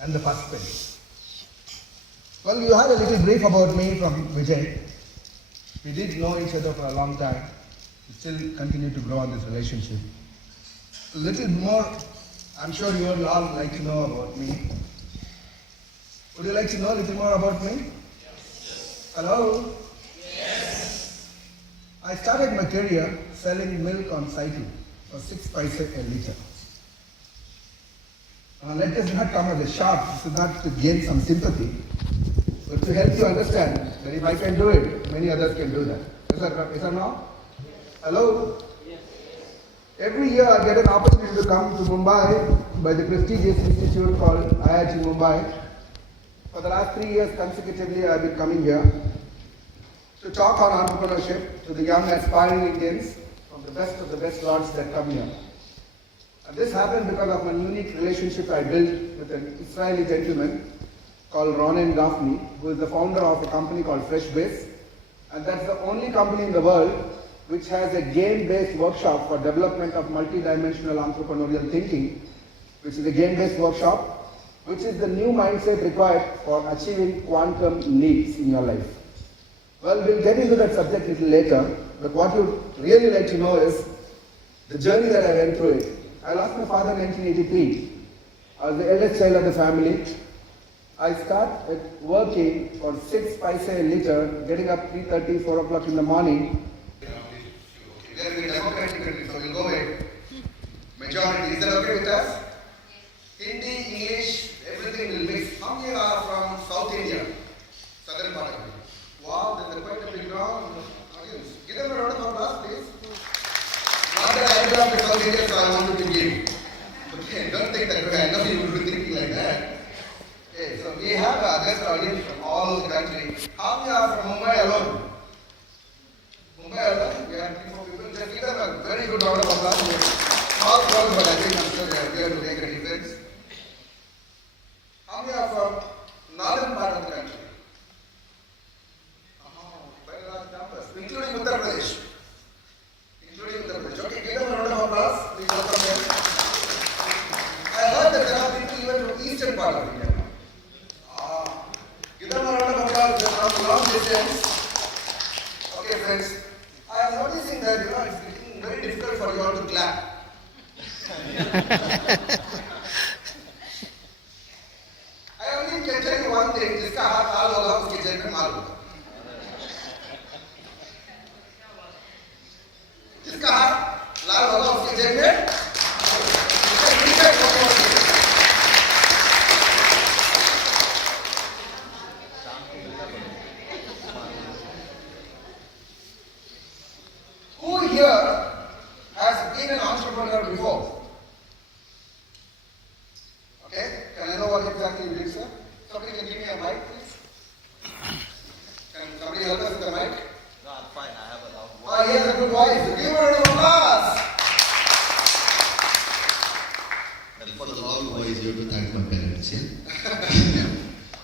and the first penny. Well, you had a little brief about me from Vijay. We did know each other for a long time. We still continue to grow on this relationship. A little more, I'm sure you will all like to know about me. Would you like to know a little more about me? Yes. Hello? Yes. I started my career selling milk on cycle for 6 paise a litre. Let us not come as a shock. This is not to gain some sympathy, but to help you understand that if I can do it, many others can do that. Is that no? Hello? Yes. Every year I get an opportunity to come to Mumbai by the prestigious institute called IIT Mumbai. For the last 3 years consecutively I have been coming here to talk on entrepreneurship to the young aspiring Indians from the best lots that come here. And this happened because of a unique relationship I built with an Israeli gentleman called Ronen Gafni, who is the founder of a company called FreshBase. And that's the only company in the world which has a game-based workshop for development of multi-dimensional entrepreneurial thinking, which is a game-based workshop, which is the new mindset required for achieving quantum leaps in your life. Well, we'll get into that subject a little later, but what you'd really like to know is the journey that I went through it. I lost my father in 1983. I was the eldest child of the family. I started working for 6 paise a litre, getting up 3:30, 4 o'clock in the morning. We are in a democratic country, so we'll go ahead. Majority, is that okay with us? Hindi, English, everything will mix. How many are from South India? Southern part of it. Wow, then they're quite a big crowd. Give them a round of applause, please. Not that I belong to South India, so I want to give. Okay, don't think that way. I know you will be thinking like that. Okay, so we have a guest audience from all over the country. How many are from Mumbai alone? Mumbai alone? We have 3-4 people. Just give them a very good round of applause. All crowds, but I think I'm sure they are here to make a difference. How many are from northern part of the country? Very large numbers, including Uttar Pradesh. Okay, give them a round of applause. Please welcome them. I heard that there are people even from eastern part of India. Give them a round of applause. They are from long distance. Okay, friends. I am noticing that it's becoming very difficult for you all to clap. I only can tell you one thing. जिसका हाथ लाल होगा उसकी जेब में माल होगा. जिसका हाथ लाल होगा उसकी जेब में Who here has been an entrepreneur before? Okay, can I know what exactly you did, sir? Somebody can give me a mic, please? Can somebody help us with the mic? No, I'm fine. I have a loud voice. Oh, he has a good voice. Give her an applause. For the loud voice, you have to thank my parents, yeah?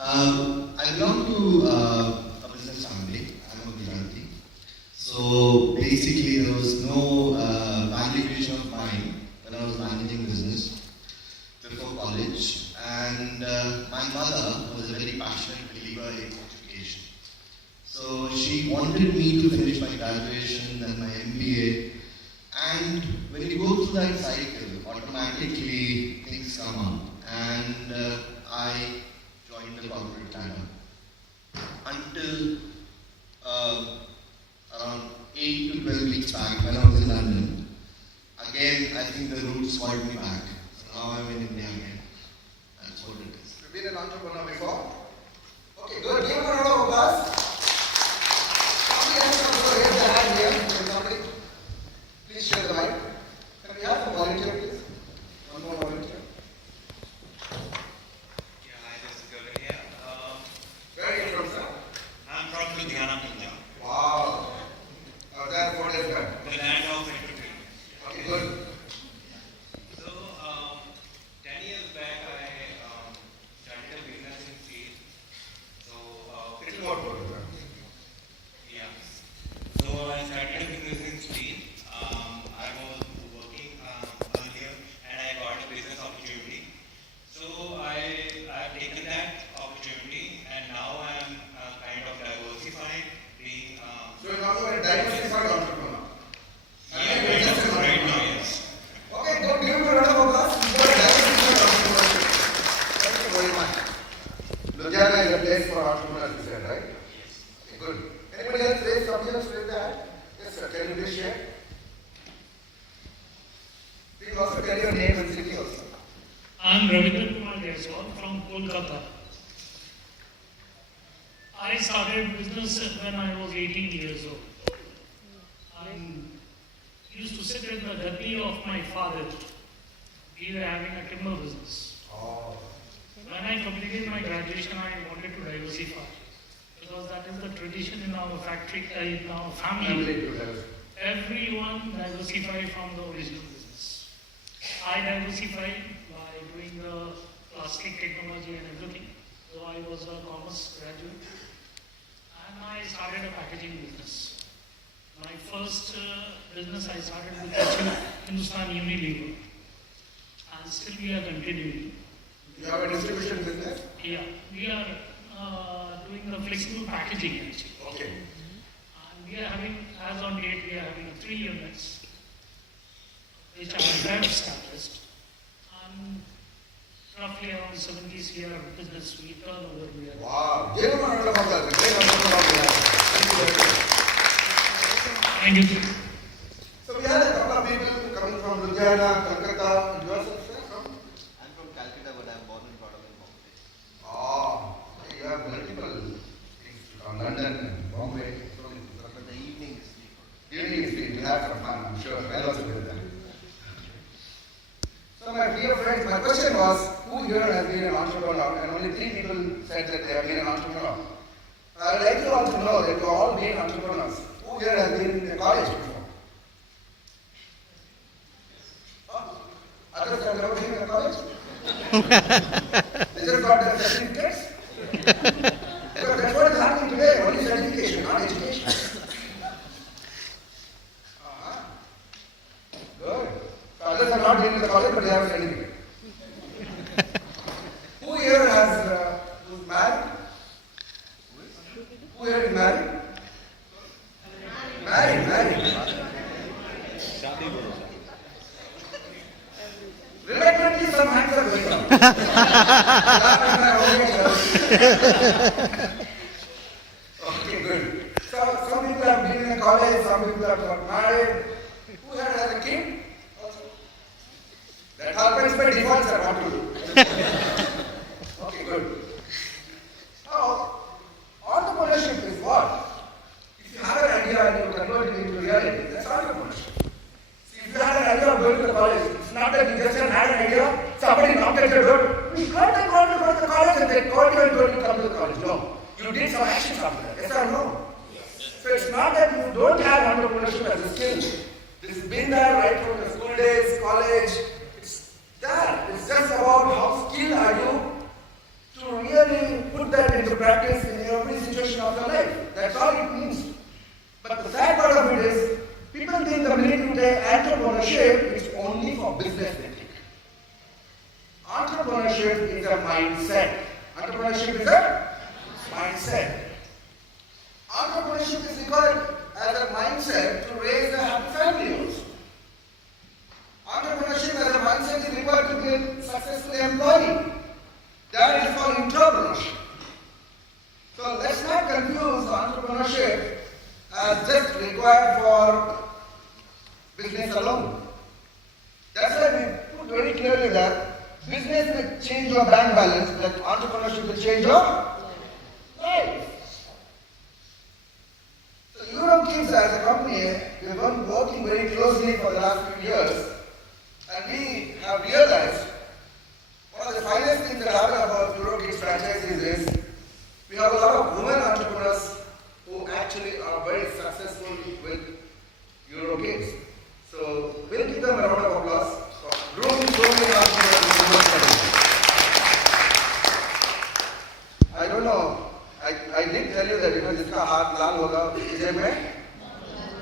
I belong to a business family. I'm a Gujarati. So basically, there was no family creation of mine when I was managing business before college. And my mother was a very passionate believer in education. So she wanted me to finish my graduation and my MBA. And when you go through that cycle, automatically things come up. And I joined the corporate ladder. Until around 8 to 12 weeks back when I was in London, again I think the roots called me back. So now I'm in India again. That's what it is. You've been an entrepreneur before? Okay, good. Give her a round of applause. Somebody else wants to raise their hand here. Somebody, please share the mic. Can we have some volunteer, please? One more volunteer. Yeah, hi, this is Gagan here. Where are you from, sir? I'm from Ludhiana, Punjab. Wow. There, 4 days back. The land of equity. Okay, good. So, 10 for entrepreneurs, you said, right? Okay, good. Anybody else raise something else raise their hand? Yes, sir. Can you please share? Please also tell your name and city also. I'm Ravindra Kumar Jaiswal from Kolkata. I started business when I was 18 years old. I used to sit in the gatti of my father. We were having a timber business. Oh. When I completed my graduation, I wanted to diversify because that is the tradition in our factory, in our family. Everyone diversified from the original business. I diversified by doing the plastic technology and everything. So I was a commerce graduate and I started a packaging business. My first business I started with Hindustan Unilever and still we are continuing. You have a distribution business? Yeah, we are doing the flexible packaging actually. Okay. And we are having, as on date, we are having 3 units, which are well established. And roughly around 70 CR business we turnover we are. Wow. Give them a round of applause. Great round of applause. Thank you. So we had a couple of people coming from Ludhiana, Kolkata, and yourself, sir, from? I'm from Calcutta, but I'm born and brought up in Bombay. Oh, you have multiple things from London and Bombay. But the evening is sleep. Evening is free. We have some fun, I'm sure. I'll also do that. So my dear friends, my question was, who here has been an entrepreneur? And only 3 people said that they have been an entrepreneur. I would like you all to know that you are all being entrepreneurs. Who here has been in college before? Huh? Others have never been in college? They just got their certificates? Because that's what is happening today, only certification, not education. Good. So others have not been in the college, but they have a certificate. Who here has who's married? Who here is married? Married. Reluctantly, some hands are going up. Okay, good. So some people have been in college, some people have got married. Who here has a kid? That happens by default, sir, what to do. Okay, good. Now, entrepreneurship is what? If you have an idea and you convert it into reality, that's entrepreneurship. See, if you had an idea of going to the college, it's not that you just had an idea, somebody knocked at your door, you got that call to go to the college and they called you and told you to come to the college. No. You did some actions after that. Yes or no? So it's not that you don't have entrepreneurship as a skill. It's been there right from the school days, college. It's there. It's just about how skilled are you to really put that into practice in every situation of your life. That's all it means. But the sad part of it is, people think the minute you take entrepreneurship is only for business thinking. Entrepreneurship is a mindset. Entrepreneurship is a mindset. Entrepreneurship is required as a mindset to raise a happy family also. Entrepreneurship as a mindset is required to be a successful employee. That is called entrepreneurship. So let's not confuse entrepreneurship as just required for business alone. That's why we put very clearly that business will change your bank balance, but entrepreneurship will change your life. So Europe Kids as a company, we have been working very closely for the last few years, and we have realized one of the finest things that happen about Eurokids franchises is we have a lot of women entrepreneurs who actually are very successful with Eurokids. So we'll give them a round of applause for grooming so many entrepreneurs in women's category. I don't know, I did tell you that जिसका हाथ लाल होगा विजय में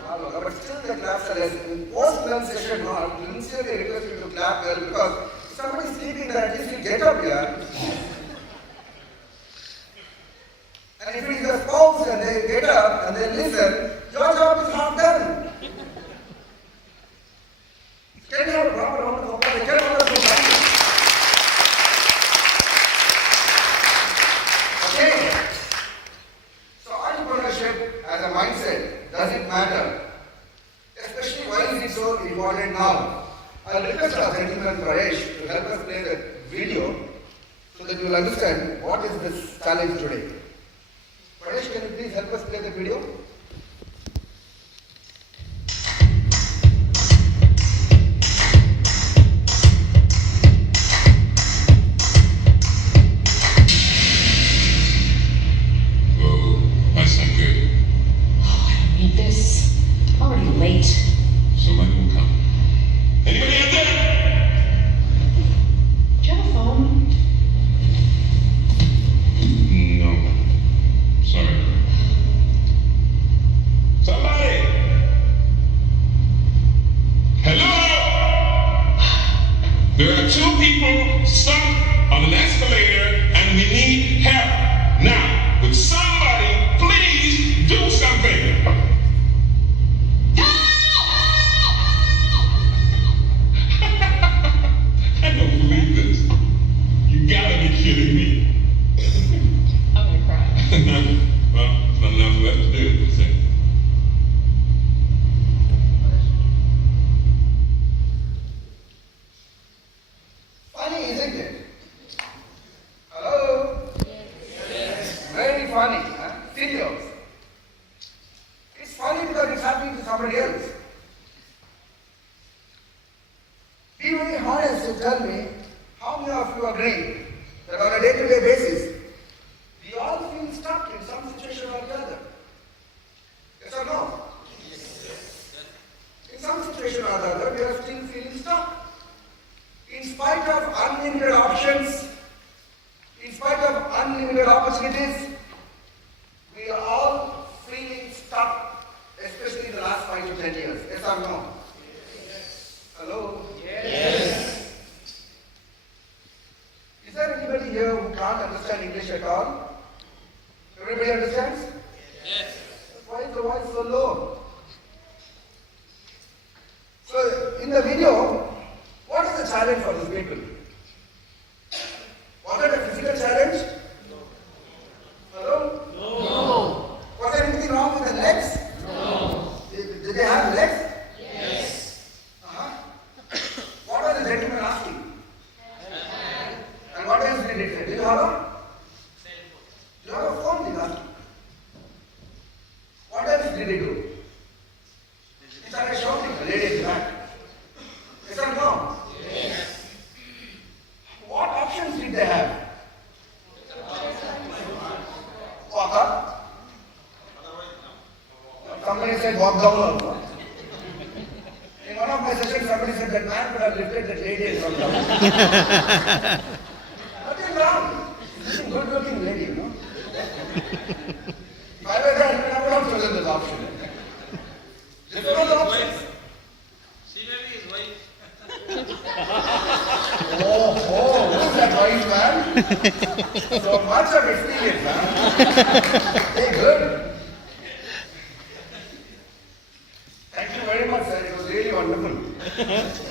लाल होगा, but still the claps are less. In post-lunch session, I would sincerely request you to clap well because somebody is sleeping there, at least you get up here. And if it is a spouse and they get up and they listen, your job is half done. Can you have a proper round of applause? Can you have a applause? Okay. that you will understand what is this challenge today. Pradesh, can you please help us play the video? Whoa, that's not good. I need this. I'm already late. Somebody will come. Anybody out there? Do you have a phone? No. Sorry. Somebody! Hello? There are two people stuck on an escalator and we need help. Now, would somebody please do something? I don't believe this. You gotta be kidding me. I'm gonna cry. Well, there's nothing else left to do. Is it? Funny, isn't it? Hello? Yes. Very funny, huh? Serious. It's funny because it's happening to somebody else. Be very honest and tell me how many of you agree that on a day-to-day basis, we all feel stuck in some situation or the other. Yes or no? In some situation or the other, we are still feeling stuck. In spite of unlimited options, in spite of unlimited opportunities, we are all feeling stuck, especially in the last 5 to 10 years. Yes or no? Yes. Hello? Yes. Is there anybody here who can't understand English at all? Everybody understands? Yes. Why is the voice so low? So, in the video, what is the challenge for these people? Was it a physical challenge? No. Hello? No. Was there anything wrong with the legs? No. Did they have legs? Yes. What was the gentleman asking? And what else did he say? Do you have a? Do you have a phone? He asked. What else did he do? He started shouting, the lady in the back. Yes or no? Yes. What options did they have? Walk up. Somebody said walk down also. In one of my sessions, somebody said that man could have lifted that lady from down. Nothing wrong. She's a good looking lady, you know. If I were there, I would have chosen this option. Different options. She may be his wife. Oh, who's that wise man? So much of experience, huh? Hey, good.